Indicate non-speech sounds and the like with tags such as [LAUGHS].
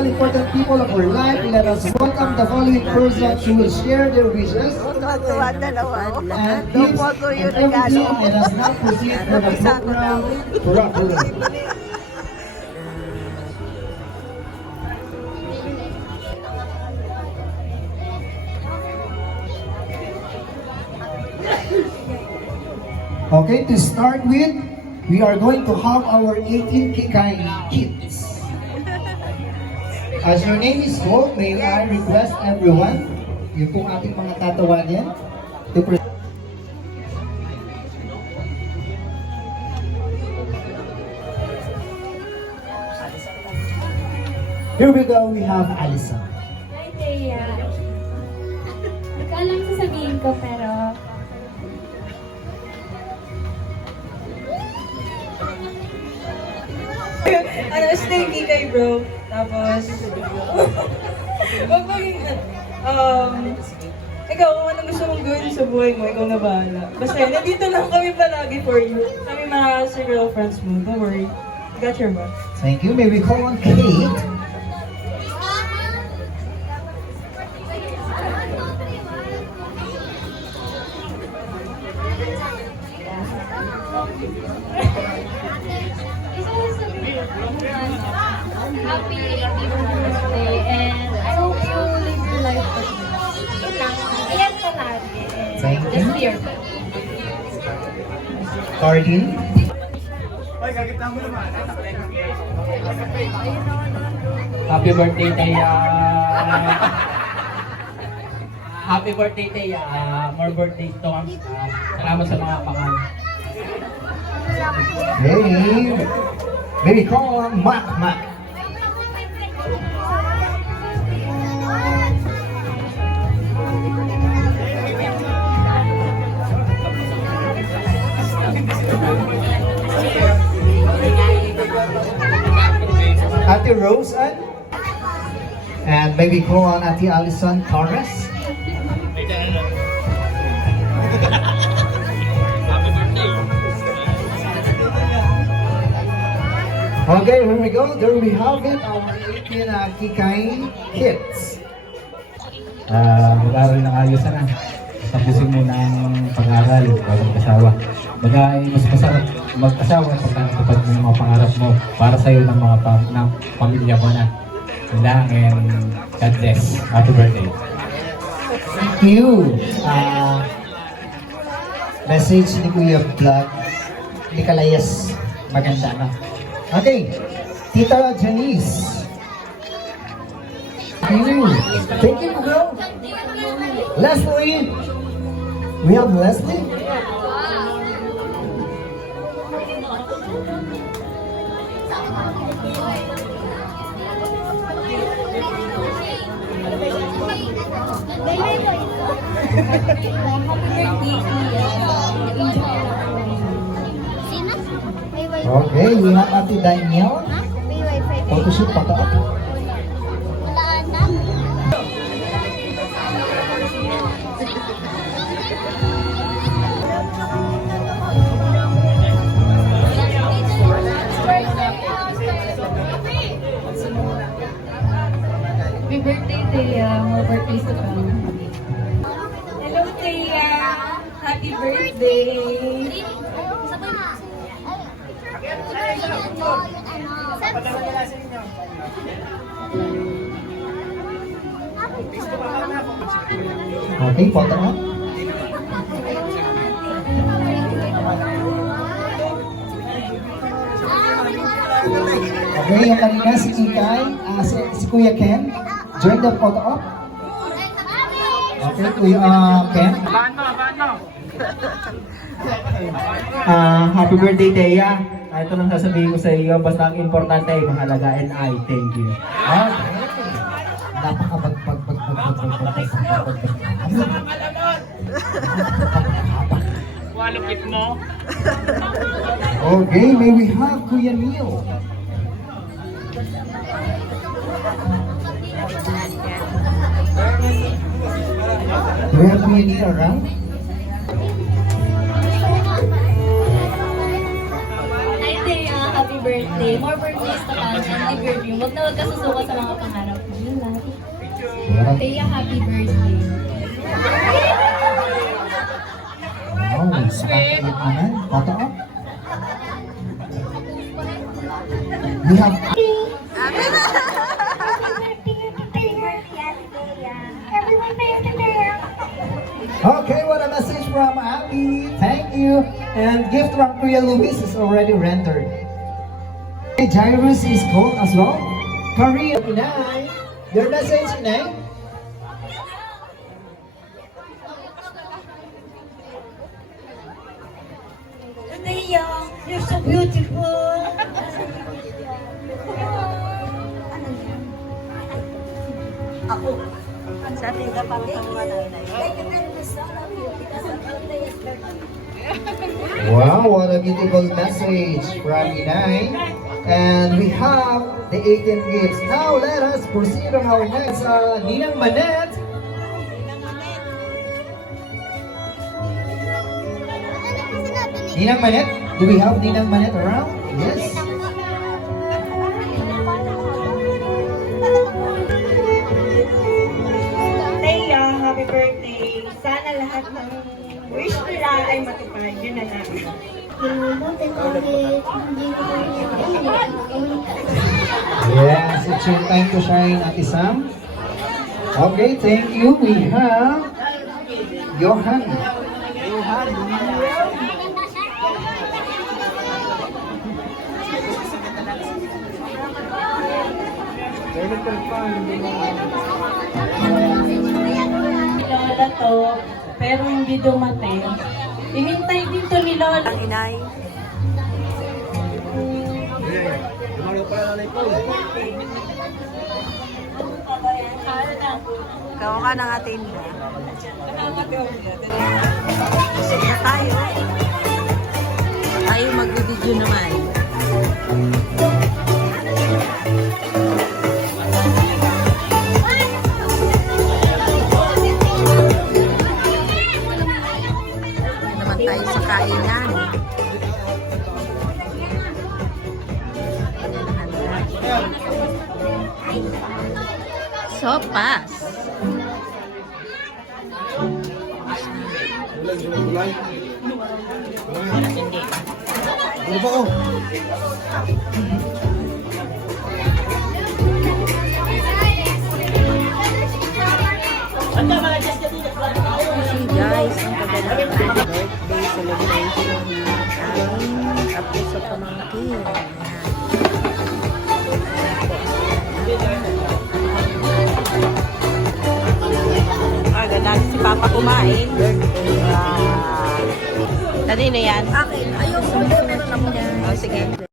important people of our life, let us welcome the following persons who will share their wishes and gifts and everything. Let us now proceed to the program properly. Okay, to start with, we are going to have our 18 Kikay kits. As your name is called, may I request everyone, yung pong ating mga tatawagan, to pre- Here we go, we have Alison. Hi, Thea. Alam sasabihin ko, pero... ano, stinky kay bro. Tapos, wag maging, um, ikaw, kung anong gusto mong gawin sa buhay mo, ikaw na bahala. Basta, nandito lang kami palagi for you. Kami mga circle of friends mo. Don't worry. Got your back. Thank you. May we call on Kate? [LAUGHS] Thank you. Cardin? Happy birthday, Taya! Happy birthday, Taya! Ah, more birthdays to. Ah, salamat sa mga pangal. Hey! We call Mac Mac. Ate Rose Ann? And maybe call on Ate Alison Torres. Okay, here we go. There we have it. Our 18 uh, Kikain kits. Ah, mag-aral ng ayos na. Tapusin mo na ang pag-aaral bago mag-asawa. Bagay, mas masarap mag-asawa pag natupad mo yung mga pangarap mo para sa'yo ng mga pam ng pamilya mo na. Yun lang, God bless. Happy birthday. Thank you. Uh, message ni Kuya Vlog. Ni Kalayas. Maganda na. Okay. Tita Janice. Thank you. Thank you, girl. Leslie. We have Leslie. Okay, we have Ate Danielle. Photoshoot pa to. Hello, Thea! Happy birthday! Okay, photo mo. Okay, yung kanina si Ikay, ah, si, si Kuya Ken. Join the photo op natin, Kuya ah, Ken. Uh, happy birthday, Thea. Ah, ito lang sasabihin ko sa iyo, basta ang importante ay mahalaga and I thank you. Okay. Walupit mo. Okay, may we have Kuya Neo. We have? Hi, Thea. Happy birthday. More birthdays to come. And dream. Huwag na huwag ka susuka sa mga pangarap mo. Yun lang. Wow. Thea, happy birthday. Wow, sakit naman. Totoo? We have you. And gift from Kuya Luis is already rendered. Okay, Jairus is called as well. Korea, Inay. Your message, Inay? Thea, you're so beautiful. Sa ating kapag mga nanay. Thank you very much. Wow, what a beautiful message from Inay. And we have the 18 gifts. Now let us proceed on our next uh, Ninang Manet. Ninang Manet? Do we have Ninang Manet around? Yes. Happy birthday. Sana lahat ng ay matupad. Yun na lang. Yes, it's your time to shine, Ate Sam. Okay, thank you. We have Johan. Lola to, pero hindi dumating. Inintay din to ni Lola. Ang inay. Gawa ka ng atin ba? Sige na tayo. Tayo mag-video naman. Sopas. See guys, ang kagandang birthday celebration ng aming apo sa pamangkin. Ah, ganda si Papa kumain. Wow. Kanino yan? Akin. Ayun, meron ako. Oh, sige.